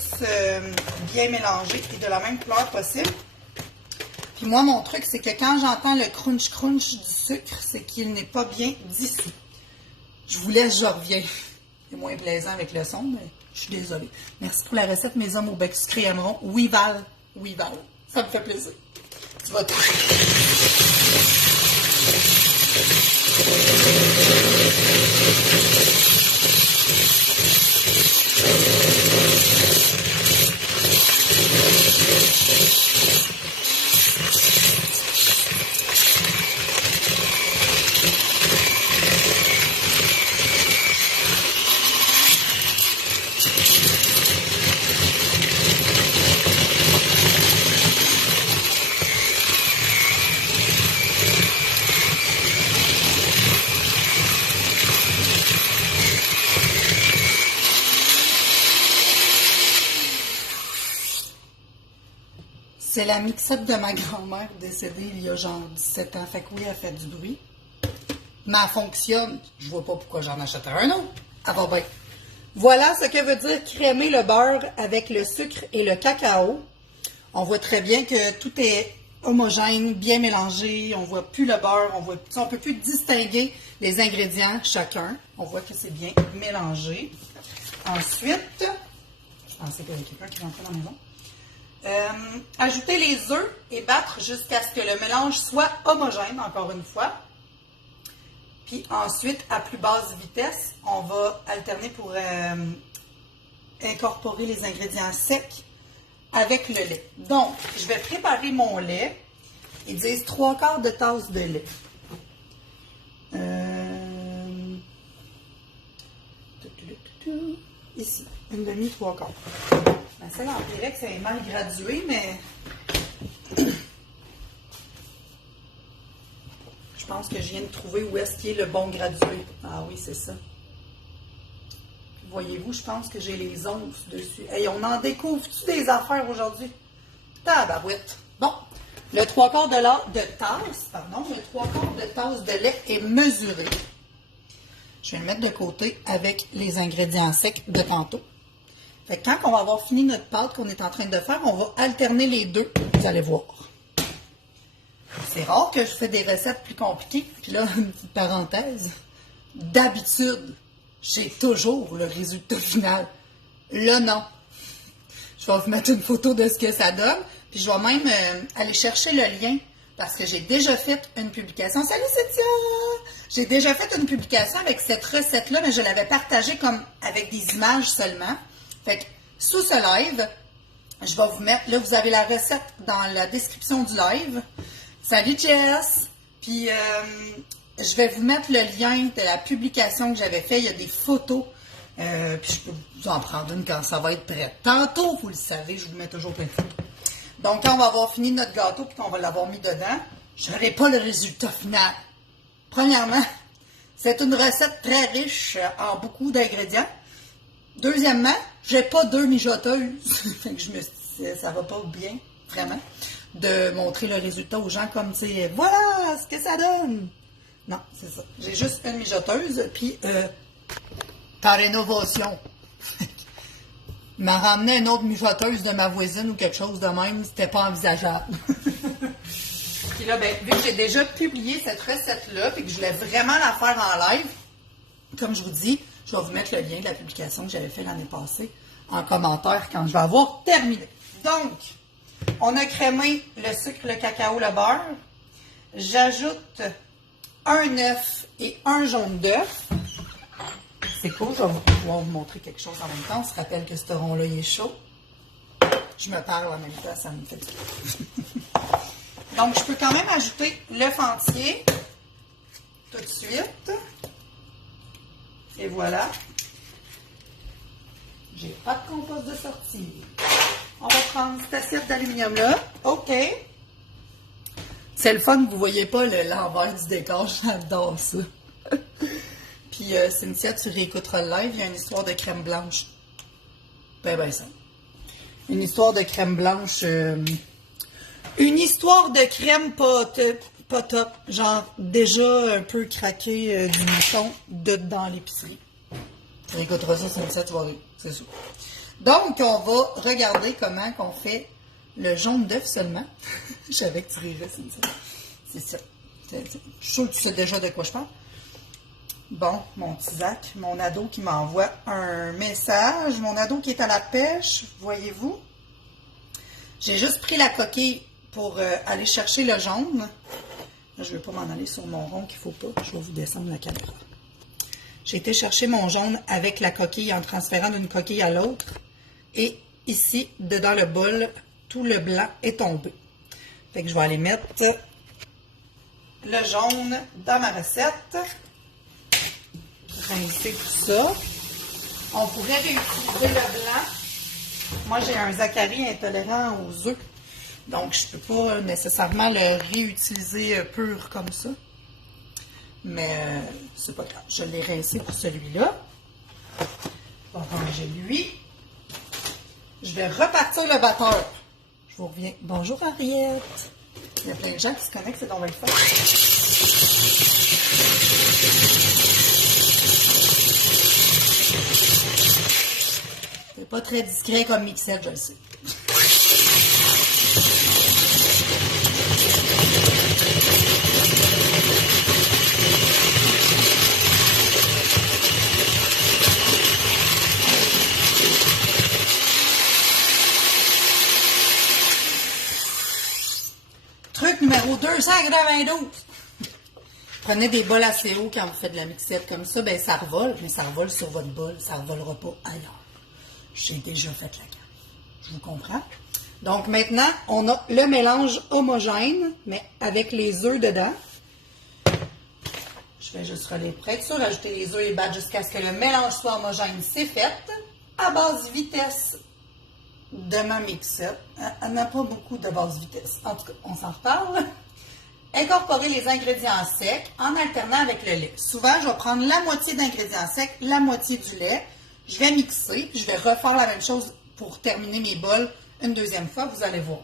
bien mélangée et de la même couleur possible. Puis moi, mon truc, c'est que quand j'entends le crunch-crunch du sucre, c'est qu'il n'est pas bien d'ici. Je vous laisse, je reviens. C'est moins plaisant avec le son, mais je suis désolée. Merci pour la recette, mes hommes au bec sucré aimeront. Oui, Val. Oui, Val. Ça me fait plaisir. Tu vas toucher. C'est la mix-up de ma grand-mère décédée il y a genre 17 ans. Fait que oui, elle fait du bruit. Mais elle fonctionne. Je vois pas pourquoi j'en achèterais un autre. Elle va bien. Voilà ce que veut dire crémer le beurre avec le sucre et le cacao. On voit très bien que tout est homogène, bien mélangé. On voit plus le beurre, on peut plus distinguer les ingrédients chacun. On voit que c'est bien mélangé. Ensuite, je pensais qu'il y avait quelqu'un qui rentrait dans la maison. Ajouter les œufs et battre jusqu'à ce que le mélange soit homogène, encore une fois. Puis ensuite, à plus basse vitesse, on va alterner pour incorporer les ingrédients secs avec le lait. Donc, je vais préparer mon lait. Ils disent 3/4 de tasse de lait. Ici, 1/2, 3/4. Ben, ça, on dirait que c'est mal gradué, mais je pense que je viens de trouver où est-ce qu'il est le bon gradué. Ah oui, c'est ça. Voyez-vous, je pense que j'ai les onces dessus. Hey, on en découvre-tu des affaires aujourd'hui? Tabarouette. Bon, le 3/4 de tasse de lait est mesuré. Je vais le mettre de côté avec les ingrédients secs de tantôt. Fait que quand on va avoir fini notre pâte qu'on est en train de faire, on va alterner les deux. Vous allez voir. C'est rare que je fais des recettes plus compliquées. Puis là, une petite parenthèse. D'habitude, j'ai toujours le résultat final. Là, non. Je vais vous mettre une photo de ce que ça donne. Puis je vais même aller chercher le lien parce que j'ai déjà fait une publication. Salut Cynthia! J'ai déjà fait une publication avec cette recette-là, mais je l'avais partagée comme avec des images seulement. Fait que sous ce live, je vais vous mettre, là vous avez la recette dans la description du live. Salut Jess! Puis je vais vous mettre le lien de la publication que j'avais fait. Il y a des photos. Puis je peux vous en prendre une quand ça va être prêt. Tantôt, vous le savez, je vous mets toujours plein de photos. Donc, quand on va avoir fini notre gâteau et qu'on va l'avoir mis dedans, je n'aurai pas le résultat final. Premièrement, c'est une recette très riche en beaucoup d'ingrédients. Deuxièmement, j'ai pas 2 mijoteuses. Fait que je me suis dit, ça va pas bien, vraiment, de montrer le résultat aux gens comme, tu sais, voilà ce que ça donne. Non, c'est ça. J'ai juste une mijoteuse, puis ta rénovation. M'a ramené une autre mijoteuse de ma voisine ou quelque chose de même, c'était pas envisageable. Puis là, ben, vu que j'ai déjà publié cette recette-là, et que je voulais vraiment la faire en live, comme je vous dis, je vais vous mettre le lien de la publication que j'avais fait l'année passée en commentaire quand je vais avoir terminé. Donc, on a crémé le sucre, le cacao, le beurre. J'ajoute un œuf et un jaune d'œuf. C'est cool, je vais pouvoir vous montrer quelque chose en même temps. On se rappelle que ce rond-là, il est chaud. Je me parle en même temps, ça me fait du bien. Donc, je peux quand même ajouter l'œuf entier tout de suite. Et voilà. J'ai pas de compost de sortie. On va prendre cette assiette d'aluminium-là. OK. C'est le fun que vous ne voyez pas l'envers du décor. J'adore ça. Puis, Cynthia, tu réécouteras le live. Il y a une histoire de crème blanche. Ben ça. Une histoire de crème blanche. Une histoire de crème pas top. Genre, déjà un peu craqué du mouton dans l'épicerie. Tu réécouteras ça, Cynthia, tu vas rire. C'est ça. Donc, on va regarder comment on fait le jaune d'œuf seulement. Je savais que tu rirais, Cynthia. C'est ça. Je suis sûre que tu sais déjà de quoi je parle. Bon, mon petit Zach, mon ado qui m'envoie un message. Mon ado qui est à la pêche, voyez-vous. J'ai juste pris la coquille pour aller chercher le jaune. Là, je ne vais pas m'en aller sur mon rond qu'il ne faut pas. Je vais vous descendre la caméra. J'ai été chercher mon jaune avec la coquille en transférant d'une coquille à l'autre. Et ici, dedans le bol, tout le blanc est tombé. Fait que je vais aller mettre le jaune dans ma recette. Rincer tout ça. On pourrait réutiliser le blanc. Moi, j'ai un Zachary intolérant aux œufs. Donc, je ne peux pas nécessairement le réutiliser pur comme ça. Mais c'est pas grave. Je l'ai rincé pour celui-là. On va ranger lui. Je vais repartir le batteur. Je vous reviens. Bonjour Ariette. Il y a plein de gens qui se connectent, c'est donc bien le fun. C'est pas très discret comme mixette, je le sais. Truc numéro 292. Prenez des bols assez hauts quand vous faites de la mixette comme ça, ben ça revole, mais ça revole sur votre bol, ça ne revolera pas ailleurs. J'ai déjà fait la gamme. Je vous comprends. Donc maintenant, on a le mélange homogène, mais avec les œufs dedans. Je vais juste relayer pour être sûr, ajouter les œufs et battre jusqu'à ce que le mélange soit homogène. C'est fait. À basse vitesse de ma mixette. Elle n'a pas beaucoup de basse vitesse. En tout cas, on s'en reparle. Incorporer les ingrédients secs en alternant avec le lait. Souvent, je vais prendre la moitié d'ingrédients secs, la moitié du lait. Je vais mixer, puis je vais refaire la même chose pour terminer mes bols une deuxième fois. Vous allez voir.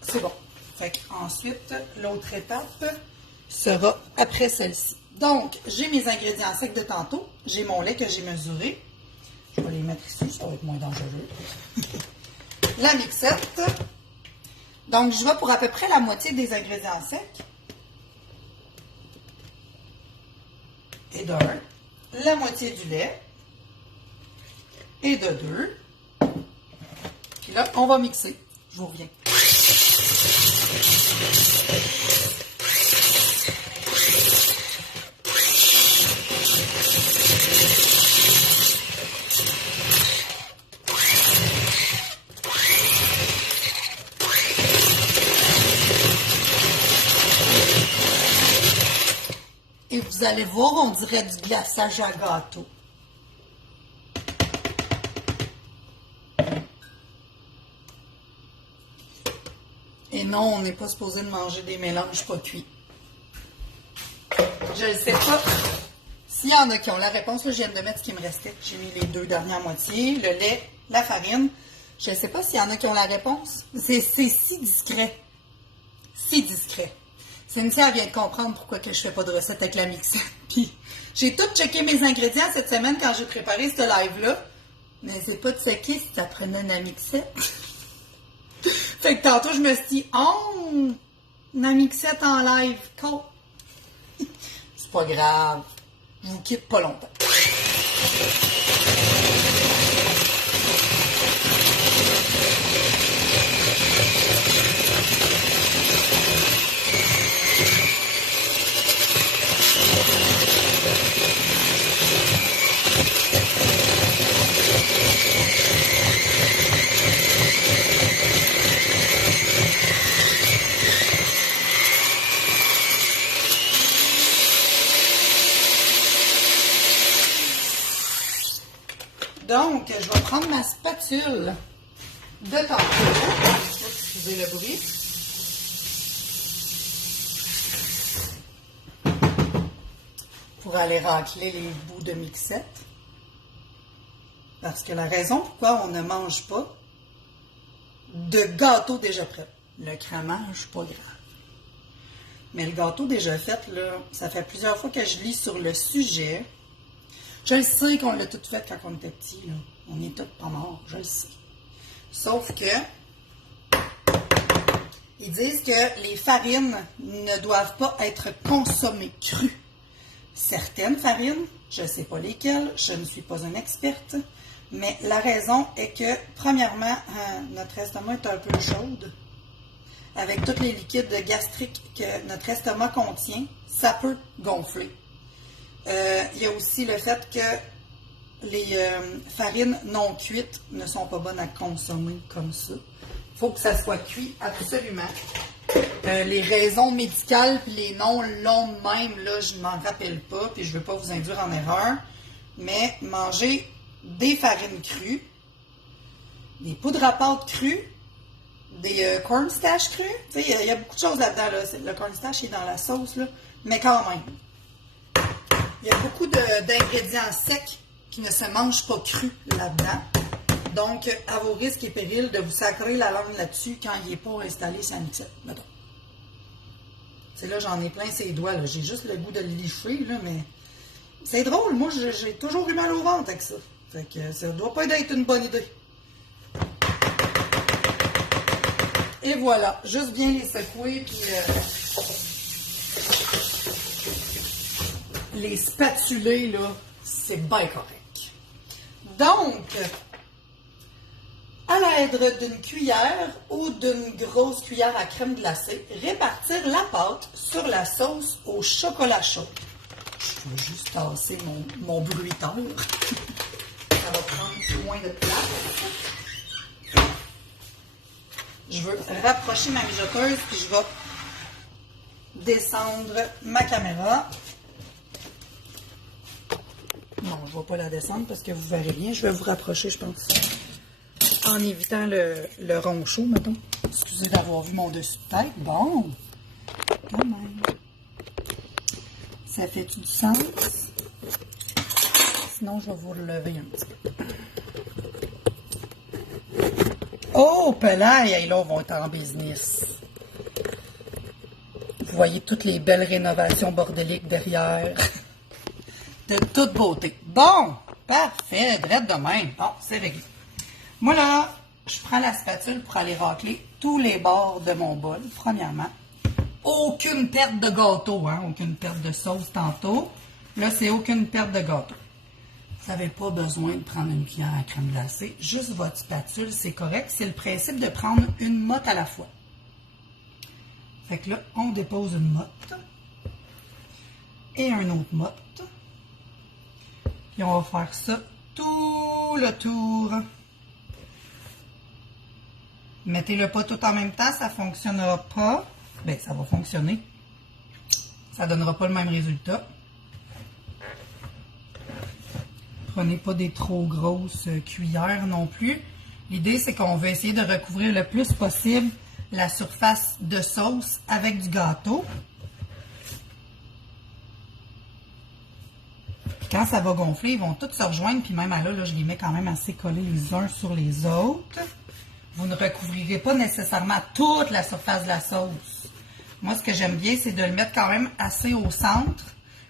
C'est bon. Fait ensuite, l'autre étape sera après celle-ci. Donc, j'ai mes ingrédients secs de tantôt. J'ai mon lait que j'ai mesuré. Je vais les mettre ici, ça va être moins dangereux. La mixette. Donc, je vais pour à peu près la moitié des ingrédients secs. Et de 1. La moitié du lait. Et de 2. Puis là, on va mixer. Je vous reviens. Et vous allez voir, on dirait du glaçage à gâteau. Et non, on n'est pas supposé de manger des mélanges pas cuits. Je ne sais pas s'il y en a qui ont la réponse. Là, je viens de mettre ce qui me restait. J'ai mis les deux dernières moitiés, le lait, la farine. Je ne sais pas s'il y en a qui ont la réponse. C'est si discret. Si discret. Cynthia vient de comprendre pourquoi que je fais pas de recette avec la mixette. Puis, j'ai tout checké mes ingrédients cette semaine quand j'ai préparé ce live-là. Mais c'est pas de checker si ça prenait la mixette. Fait que tantôt, je me suis dit, oh, la mixette en live, cool. C'est pas grave. Je vous quitte pas longtemps. Donc, je vais prendre ma spatule de tantôt. Excusez le bruit. Pour aller racler les bouts de mixette. Parce que la raison pourquoi on ne mange pas de gâteau déjà prêt. Le cramage, pas grave. Mais le gâteau déjà fait, là, ça fait plusieurs fois que je lis sur le sujet. Je le sais qu'on l'a tout fait quand on était petit, là. On est tous pas morts, je le sais. Sauf que ils disent que les farines ne doivent pas être consommées crues. Certaines farines, je ne sais pas lesquelles, je ne suis pas une experte, mais la raison est que, premièrement, notre estomac est un peu chaude. Avec tous les liquides gastriques que notre estomac contient, ça peut gonfler. Il y a aussi le fait que les farines non cuites ne sont pas bonnes à consommer comme ça. Il faut que ça soit cuit absolument. Les raisons médicales puis les noms longs de même, là, je ne m'en rappelle pas, puis je ne veux pas vous induire en erreur. Mais manger des farines crues, des poudres à pâte crues, des cornstarch crus. Tu sais, il y a beaucoup de choses là-dedans. Là. Le cornstarch est dans la sauce, là, mais quand même. Il y a beaucoup d'ingrédients secs qui ne se mangent pas crus là-dedans. Donc, à vos risques et périls de vous sacrer la langue là-dessus quand il n'est pas installé sur la mixette. Mettons. C'est là, j'en ai plein ses doigts. J'ai juste le goût de le licher, là, mais C'est drôle, moi j'ai toujours eu mal au ventre avec ça. Fait que ça doit pas être une bonne idée. Et voilà, juste bien les secouer, puis les spatuler, là, c'est bien correct. Donc, à l'aide d'une cuillère ou d'une grosse cuillère à crème glacée, répartir la pâte sur la sauce au chocolat chaud. Je vais juste tasser mon bruiteur. Ça va prendre moins de place. Je veux rapprocher ma mijoteuse, puis je vais descendre ma caméra. Non, je ne vais pas la descendre parce que vous verrez rien. Je vais vous rapprocher, je pense. En évitant le rond chaud, mettons. Excusez d'avoir vu mon dessus de tête. Bon, quand même. Ça fait-tu du sens? Sinon, je vais vous relever un petit peu. Oh, pelaille! Là, on va être en business. Vous voyez toutes les belles rénovations bordéliques derrière. De toute beauté. Bon, parfait. Drette de même. Bon, c'est réglé. Moi, là, je prends la spatule pour aller racler tous les bords de mon bol, premièrement. Aucune perte de gâteau, hein? Aucune perte de sauce tantôt. Là, c'est aucune perte de gâteau. Vous n'avez pas besoin de prendre une cuillère à crème glacée. Juste votre spatule, c'est correct. C'est le principe de prendre une motte à la fois. Fait que là, on dépose une motte. Et un autre motte. Puis on va faire ça tout le tour. Mettez-le pas tout en même temps, ça ne fonctionnera pas. Bien, ça va fonctionner. Ça ne donnera pas le même résultat. Prenez pas des trop grosses cuillères non plus. L'idée, c'est qu'on veut essayer de recouvrir le plus possible la surface de sauce avec du gâteau. Puis quand ça va gonfler, ils vont tous se rejoindre. Puis même là, je les mets quand même assez collés les uns sur les autres. Vous ne recouvrirez pas nécessairement toute la surface de la sauce. Moi, ce que j'aime bien, c'est de le mettre quand même assez au centre.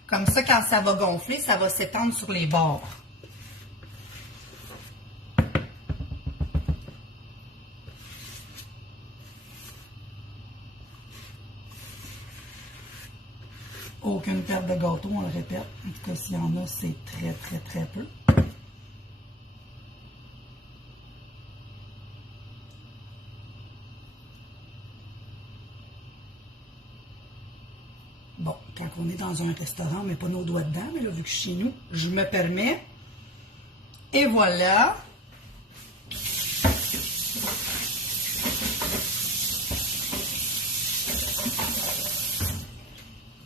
Comme ça, quand ça va gonfler, ça va s'étendre sur les bords. Aucune perte de gâteau, on le répète. En tout cas, s'il y en a, c'est très, très, très peu. Bon, quand on est dans un restaurant, on ne met pas nos doigts dedans, mais là, vu que je suis chez nous, je me permets. Et voilà.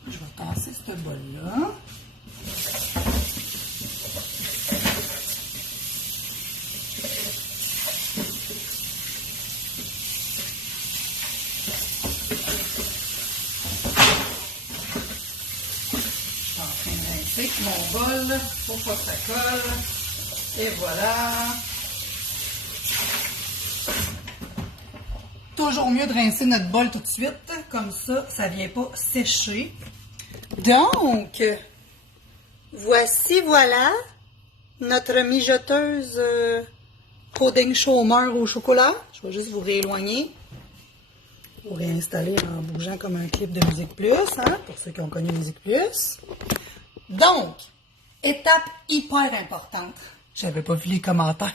Je vais tasser ce bol-là. Mon bol, faut pas que ça colle. Et voilà. Toujours mieux de rincer notre bol tout de suite. Comme ça, ça ne vient pas sécher. Donc, voilà notre mijoteuse pudding chômeur au chocolat. Je vais juste vous rééloigner. Vous réinstaller en bougeant comme un clip de Musique Plus, hein, pour ceux qui ont connu Musique Plus. Donc, étape hyper importante. J'avais pas vu les commentaires.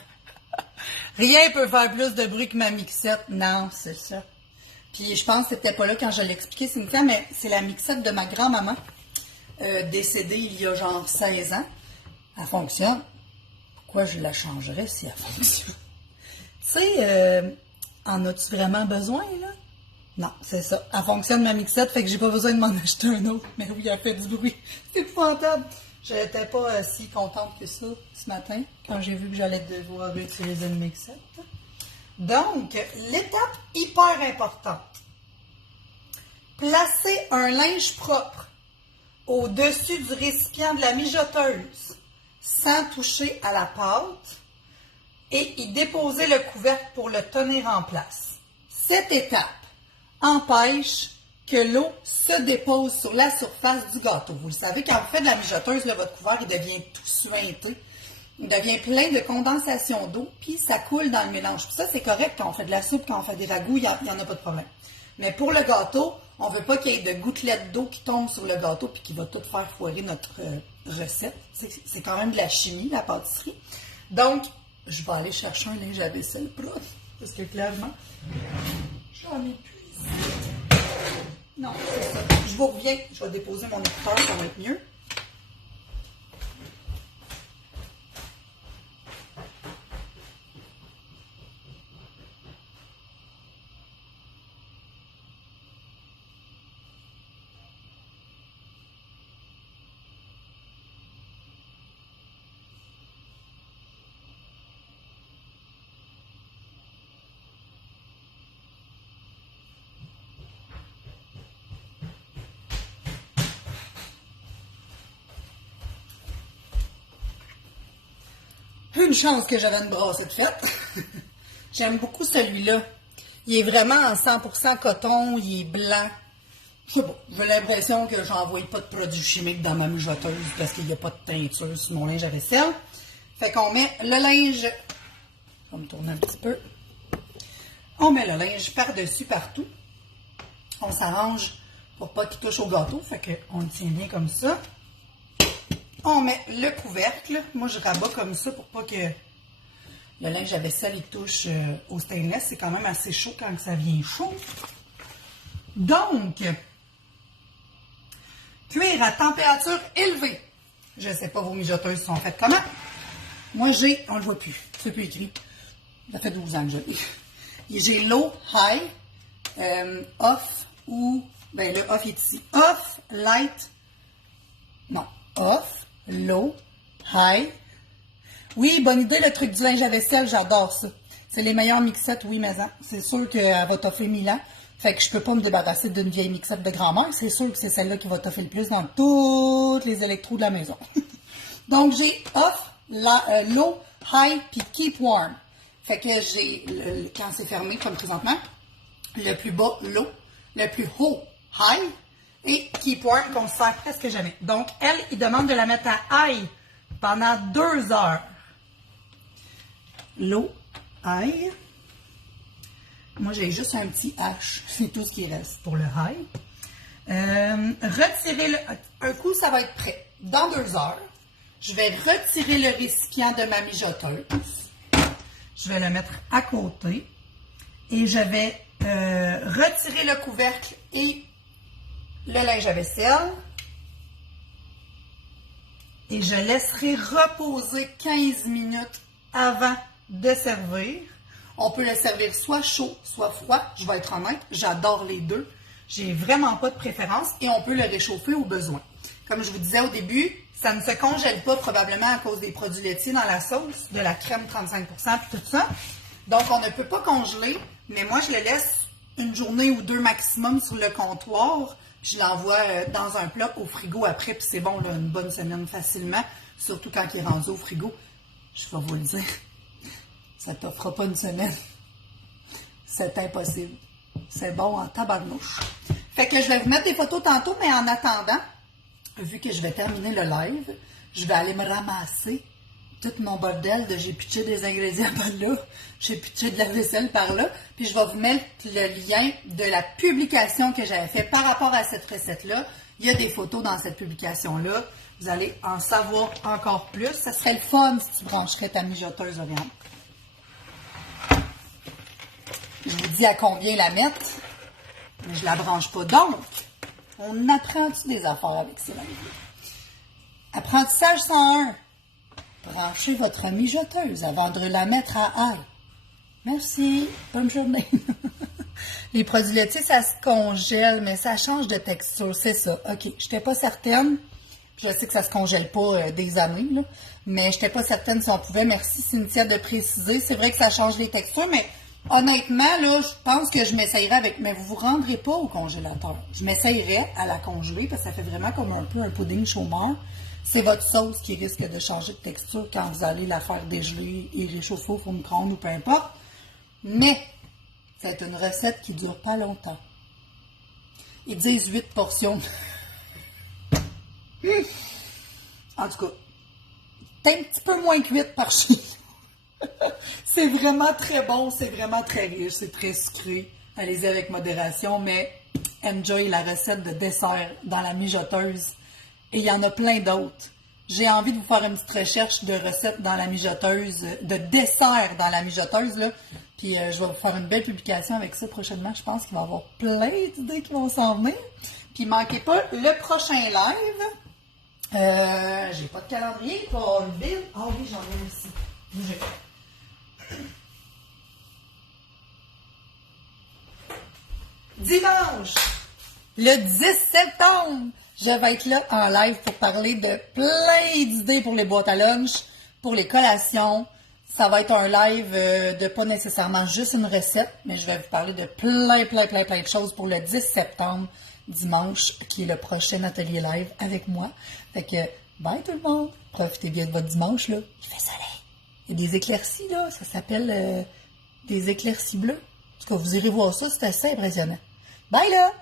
Rien peut faire plus de bruit que ma mixette. Non, c'est ça. Puis je pense que c'était pas là quand je l'ai expliqué, Cynthia, mais c'est la mixette de ma grand-maman, décédée il y a genre 16 ans. Elle fonctionne. Pourquoi je la changerais si elle fonctionne? Tu sais, en as-tu vraiment besoin, là? Non, c'est ça. Elle fonctionne, ma mixette, fait que j'ai pas besoin de m'en acheter un autre. Mais oui, elle fait du bruit. C'est épouvantable. Je n'étais pas si contente que ça ce matin, quand j'ai vu que j'allais devoir utiliser une mixette. Donc, l'étape hyper importante. Placez un linge propre au-dessus du récipient de la mijoteuse, sans toucher à la pâte, et y déposer le couvercle pour le tenir en place. Cette étape empêche que l'eau se dépose sur la surface du gâteau. Vous le savez, quand vous faites de la mijoteuse, là, votre couvert, il devient tout suinté. Il devient plein de condensation d'eau, puis ça coule dans le mélange. Puis ça, c'est correct quand on fait de la soupe, quand on fait des ragoûts, il n'y en a pas de problème. Mais pour le gâteau, on ne veut pas qu'il y ait de gouttelettes d'eau qui tombent sur le gâteau puis qui va tout faire foirer notre recette. C'est quand même de la chimie, la pâtisserie. Donc, je vais aller chercher un linge à vaisselle propre, parce que clairement, j'en ai plus ici. Non, c'est ça. Je vous reviens, je vais déposer mon écouteur, ça va être mieux. Une chance que j'avais une brassette faite. J'aime beaucoup celui-là. Il est vraiment en 100% coton, il est blanc. Je sais pas, j'ai l'impression que j'envoie pas de produits chimiques dans ma mijoteuse parce qu'il n'y a pas de teinture sur mon linge à vaisselle. Fait qu'on met le linge, je vais me tourner un petit peu. On met le linge par-dessus partout. On s'arrange pour pas qu'il touche au gâteau, fait qu'on le tient bien comme ça. On met le couvercle. Moi, je rabats comme ça pour pas que le linge à vaisselle il touche au stainless. C'est quand même assez chaud quand ça vient chaud. Donc, cuire à température élevée. Je ne sais pas vos mijoteuses sont faites comment. Moi, on ne le voit plus. C'est plus écrit. Ça fait 12 ans que je l'ai. J'ai low, high, off ou... Ben, le off est ici. Off, light. Non. Off, low, high. Oui, bonne idée, le truc du linge à vaisselle, j'adore ça. C'est les meilleures mixettes, oui, mais c'est sûr qu'elle va t'offrir 1000 ans. Fait que je peux pas me débarrasser d'une vieille mixette de grand-mère. C'est sûr que c'est celle-là qui va t'offrir le plus dans tous les électros de la maison. Donc, j'ai off, low, high, puis keep warm. Fait que j'ai, quand c'est fermé, comme présentement, le plus bas, low, le plus haut, high, et keep warm qu'on se sert presque jamais. Donc, elle, il demande de la mettre à high pendant 2 heures. Low, high. Moi, j'ai juste un petit H. C'est tout ce qui reste pour le high. Retirez-le. Un coup, ça va être prêt. Dans 2 heures, je vais retirer le récipient de ma mijoteuse. Je vais le mettre à côté. Et je vais retirer le couvercle et le linge à vaisselle. Et je laisserai reposer 15 minutes avant de servir. On peut le servir soit chaud, soit froid. Je vais être honnête, j'adore les deux. J'ai vraiment pas de préférence et on peut le réchauffer au besoin. Comme je vous disais au début, ça ne se congèle pas probablement à cause des produits laitiers dans la sauce, de la crème 35% puis tout ça. Donc, on ne peut pas congeler, mais moi, je le laisse une journée ou 2 maximum sur le comptoir. Puis je l'envoie dans un plat au frigo après, puis c'est bon, là, une bonne semaine facilement, surtout quand il est rendu au frigo. Je vais vous le dire. Ça ne t'offre pas une semaine. C'est impossible. C'est bon en tabarnouche. Fait que je vais vous mettre des photos tantôt, mais en attendant, vu que je vais terminer le live, je vais aller me ramasser tout mon bordel de j'ai pitché des ingrédients par là, j'ai pitché de la vaisselle par là, puis je vais vous mettre le lien de la publication que j'avais fait par rapport à cette recette-là. Il y a des photos dans cette publication-là. Vous allez en savoir encore plus. Ça serait le fun si tu brancherais ta mijoteuse, Oriane. Je vous dis à combien la mettre, mais je la branche pas. Donc, on apprend-tu des affaires avec ça? Apprentissage 101. Branchez votre mijoteuse avant de la mettre à ail. Merci. Bonne journée. Les produits laitiers, ça se congèle, mais ça change de texture. C'est ça. OK. Je n'étais pas certaine. Je sais que ça se congèle pas des années, là, mais je n'étais pas certaine si on pouvait. Merci, Cynthia, de préciser. C'est vrai que ça change les textures, mais honnêtement, là, je pense que je m'essayerais avec... Mais vous ne vous rendrez pas au congélateur. Je m'essayerais à la congeler parce que ça fait vraiment comme un peu un pudding chômeur. C'est votre sauce qui risque de changer de texture quand vous allez la faire dégeler et réchauffer au four micro-ondes ou peu importe. Mais c'est une recette qui ne dure pas longtemps. Ils disent 8 portions. En tout cas, c'est un petit peu moins que 8 par chez nous. C'est vraiment très bon, c'est vraiment très riche, c'est très sucré. Allez-y avec modération, mais enjoy la recette de dessert dans la mijoteuse. Et il y en a plein d'autres. J'ai envie de vous faire une petite recherche de recettes dans la mijoteuse, de dessert dans la mijoteuse, là. Puis je vais vous faire une belle publication avec ça prochainement. Je pense qu'il va y avoir plein d'idées qui vont s'en venir. Puis manquez pas le prochain live. J'ai pas de calendrier, pas le bill. Ah oui, j'en ai aussi. Bougez. Dimanche, le 10 septembre, je vais être là en live pour parler de plein d'idées pour les boîtes à lunch, pour les collations. Ça va être un live de pas nécessairement juste une recette, mais je vais vous parler de plein de choses pour le 10 septembre, dimanche, qui est le prochain atelier live avec moi. Fait que, bye tout le monde! Profitez bien de votre dimanche, là. Il fait soleil. Il y a des éclaircies, là. Ça s'appelle des éclaircies bleues. En tout cas, vous irez voir ça, c'est assez impressionnant. Bye, là!